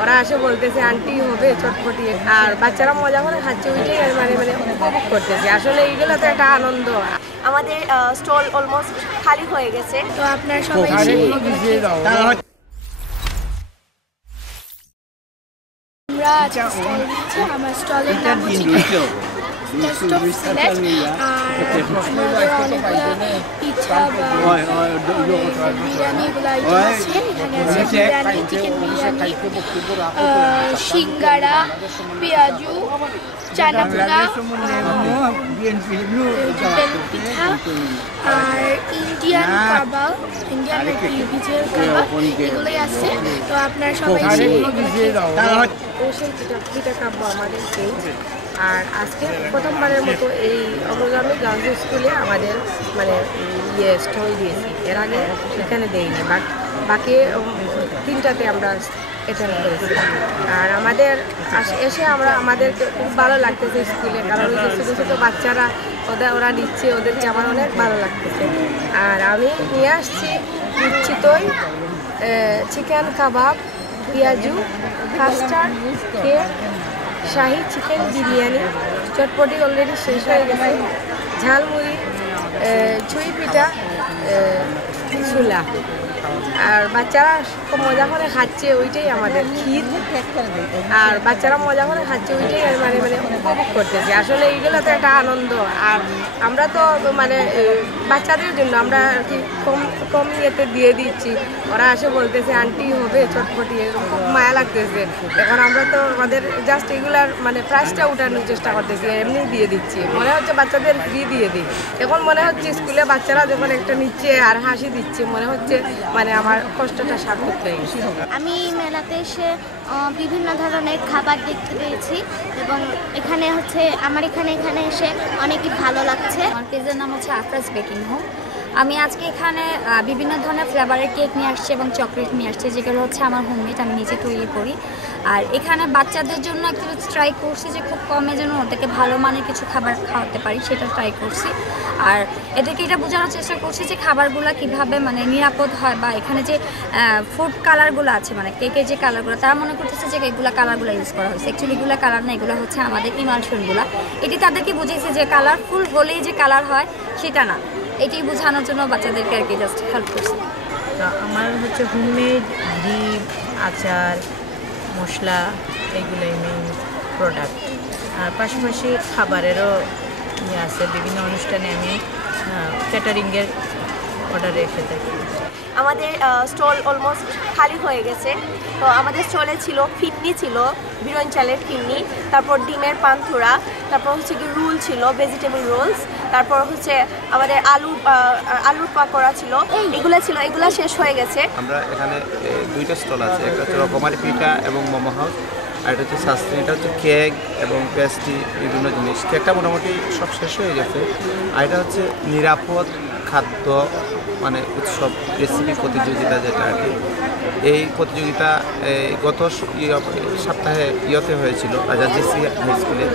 ওরা এসে বলতেছে আন্টি হবে চটপটি, আর বাচ্চারা মজা করে খাচ্ছে, ওইটাই মানে মানে উপভোগ করতেছে। আসলে এইগুলো তো একটা আনন্দ। আমাদের স্টল অলমোস্ট খালি হয়ে গেছে, তো আপনারা সবাই আমরা স্টল দিচ্ছি। আমার স্টলের নাম হচ্ছে টেস্ট অফ সিলেট। আর আমাদের অনেকগুলো পিঠা বা বিরিয়ানি এগুলো আইটেম আছে। এখানে আছে বিরিয়ানি, চিকেন বিরিয়ানি, সিঙ্গারা, পেঁয়াজু, চানা পোলা, পিঠা, আর ইন্ডিয়ান কাবাব, ইন্ডিয়ান ভিজুয়াল কাবাব, এগুলোই আছে। তো আপনারা সবাই পিঠা খাবো আমাদের সেই। আর আজকে প্রথমবারের মতো এই অগ্রগামী গার্লস স্কুলে আমাদের মানে স্টল দিয়েছি, এর আগে এখানে দেইনি, বাট বাকি 3টাতে আমরা অ্যাটেন্ড করেছি। আর আমাদের এসে আমাদেরকে খুব ভালো লাগতেছে স্কুলে, কারণ ওই যে ছোটো ছোটো বাচ্চারা ওরা নিচ্ছে, ওদেরকে আমার অনেক ভালো লাগতেছে। আর আমি নিয়ে আসছি চিতই, চিকেন কাবাব, পেঁয়াজু, কাস্টার্ড কেক, শাহি চিকেন বিরিয়ানি, চটপটি অলরেডি শেষ হয়ে গেছে, ঝালমুড়ি, ছুঁই পিঠা, ছোলা। আর বাচ্চারা মজা করে খাচ্ছে, ওইটাই আমাদের ক্ষীর। আর বাচ্চারা মজা করে খাচ্ছে, ওইটাই মানে মানে উপভোগ করতেছে। আসলে এইগুলো তো একটা আনন্দ। আর আমরা তো মানে বাচ্চাদের জন্য আমরা আর কি কম কম ইয়েতে দিয়ে দিচ্ছি। ওরা এসে বলতেছে আন্টি হবে চটপটি, খুব মায়া লাগতেছে। এখন আমরা তো আমাদের জাস্ট এগুলার মানে প্রাইসটা উঠানোর চেষ্টা করতেছি, এমনি দিয়ে দিচ্ছি। মনে হচ্ছে বাচ্চাদের ফ্রি দিয়ে দিই। এখন মনে হচ্ছে স্কুলে বাচ্চারা যখন একটা নিচ্ছে আর হাসি দিচ্ছে, মনে হচ্ছে মানে আমার কষ্টটা সার্থক হয়ে গেছে। আমি মেলাতে এসে বিভিন্ন ধরনের খাবার দেখতে পেয়েছি এবং এখানে হচ্ছে আমার এখানে এসে অনেকই ভালো লাগছে। আমার পেজের নাম হচ্ছে আফরাজ বেকিং হোম। আমি আজকে এখানে বিভিন্ন ধরনের ফ্লেভারের কেক নিয়ে আসছি এবং চকলেট নিয়ে আসছি, যেগুলো হচ্ছে আমার হোমমেড, আমি নিজে তৈরি করি। আর এখানে বাচ্চাদের জন্য একটু ট্রাই করছি যে খুব কমে যেন ওদেরকে ভালো মানের কিছু খাবার খাওয়াতে পারি, সেটা ট্রাই করছি। আর এদেরকে এটা বোঝানোর চেষ্টা করছি যে খাবারগুলো কিভাবে মানে নিরাপদ হয়, বা এখানে যে ফুড কালারগুলো আছে মানে কেকের যে কালারগুলো, তারা মনে করতেছে যে এগুলো কালারগুলো ইউজ করা হয়েছে, অ্যাকচুয়ালি এগুলো কালার না, এগুলো হচ্ছে আমাদের ইমালশনগুলো। এটি তাদেরকে বুঝিয়েছে যে কালারফুল হলেই যে কালার হয় সেটা না, এটি বোঝানোর জন্য বাচ্চাদেরকে আর কি জাস্ট হেল্প করছে। আমার হচ্ছে হোমমেড ঘি, আচার, মশলা, এগুলোই মেইন প্রোডাক্ট। আর পাশাপাশি খাবারেরও ইয়ে আছে, বিভিন্ন অনুষ্ঠানে আমি ক্যাটারিংয়ের অর্ডার রেখে থাকি। আমাদের স্টল অলমোস্ট খালি হয়ে গেছে। তো আমাদের স্টলে ছিল ফিরনি, ছিল বিরন চালের ফিরনি, তারপর ডিমের পান্তুরা, তারপর হচ্ছে কি রোল ছিল, ভেজিটেবল রোলস, তারপর হচ্ছে আমাদের আলুর পাকোড়া ছিল, এগুলো ছিল, এগুলো শেষ হয়ে গেছে। আমরা এখানে 2টা স্টল আছে, একটা হচ্ছে রকমারি পিঠা এবং মোমো হাউস, আর এটা হচ্ছে শাস্ত্রী, এটা হচ্ছে কেক এবং পেস্ট্রি, বিভিন্ন জিনিস। কেকটা মোটামুটি সব শেষ হয়ে গেছে। আর এটা হচ্ছে নিরাপদ খাদ্য মানে উৎসব রেসিপি প্রতিযোগিতা, যেটা আর কি। এই প্রতিযোগিতা গত সপ্তাহে ইয়েতে হয়েছিল রাজাজিসি হাই স্কুলে,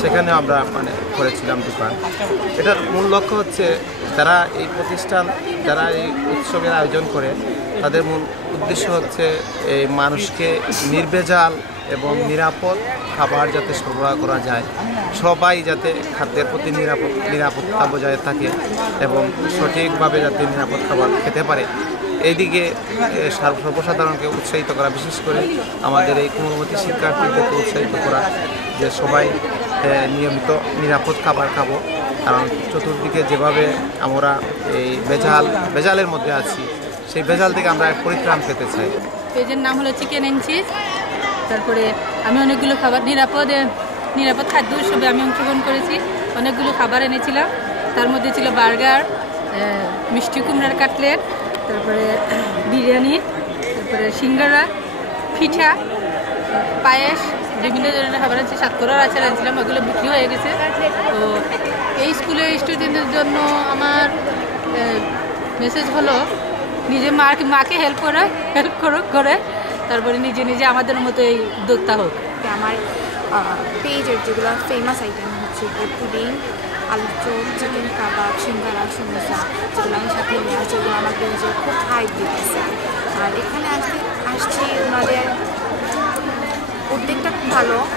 সেখানে আমরা মানে করেছিলাম দোকান। এটার মূল লক্ষ্য হচ্ছে যারা এই প্রতিষ্ঠান, যারা এই উৎসবের আয়োজন করে, তাদের মূল উদ্দেশ্য হচ্ছে এই মানুষকে নির্ভেজাল এবং নিরাপদ খাবার যাতে সরবরাহ করা যায়, সবাই যাতে খাদ্যের প্রতি নিরাপত্তা বজায় থাকে এবং সঠিকভাবে যাতে নিরাপদ খাবার খেতে পারে, এইদিকে সর্বসাধারণকে উৎসাহিত করা, বিশেষ করে আমাদের এই কোমলমতি শিক্ষার্থীদেরকে উৎসাহিত করা যে সবাই নিয়মিত নিরাপদ খাবার খাবো। কারণ চতুর্দিকে যেভাবে আমরা এই বেজালের মধ্যে আছি, সেই বেজাল থেকে আমরা পরিত্রাণ পেতে চাই। পেজের নাম হলো চিকেন এন্ড চিজ। তারপরে আমি অনেকগুলো খাবার নিরাপদ খাদ্য উৎসবে আমি অংশগ্রহণ করেছি, অনেকগুলো খাবার এনেছিলাম। তার মধ্যে ছিল বার্গার, মিষ্টি কুমড়ার কাটলেট, তারপরে বিরিয়ানি, তারপরে সিঙ্গারা, পিঠা, পায়েস, বিভিন্ন ধরনের খাবার আছে। সাতকরার আচার এনেছিলাম, ওগুলো বিক্রি হয়ে গেছে। তো এই স্কুলের স্টুডেন্টদের জন্য আমার মেসেজ হলো নিজে মাকে হেল্প করে তারপরে নিজে আমাদের মতো এই উদ্যোক্তা হোক। আমার পেজের যেগুলো ফেমাস আইটেম হচ্ছে পুডিং, আলুর চপ, চিকেন কাবাব, সিঙ্গারা, সমোসা, যেগুলো আমি সাথে নিয়ে আসছি, যেগুলো আমার পেজে খুব হাইপ দিতেছে। আর এখানে আসছি ওনাদের ভালো।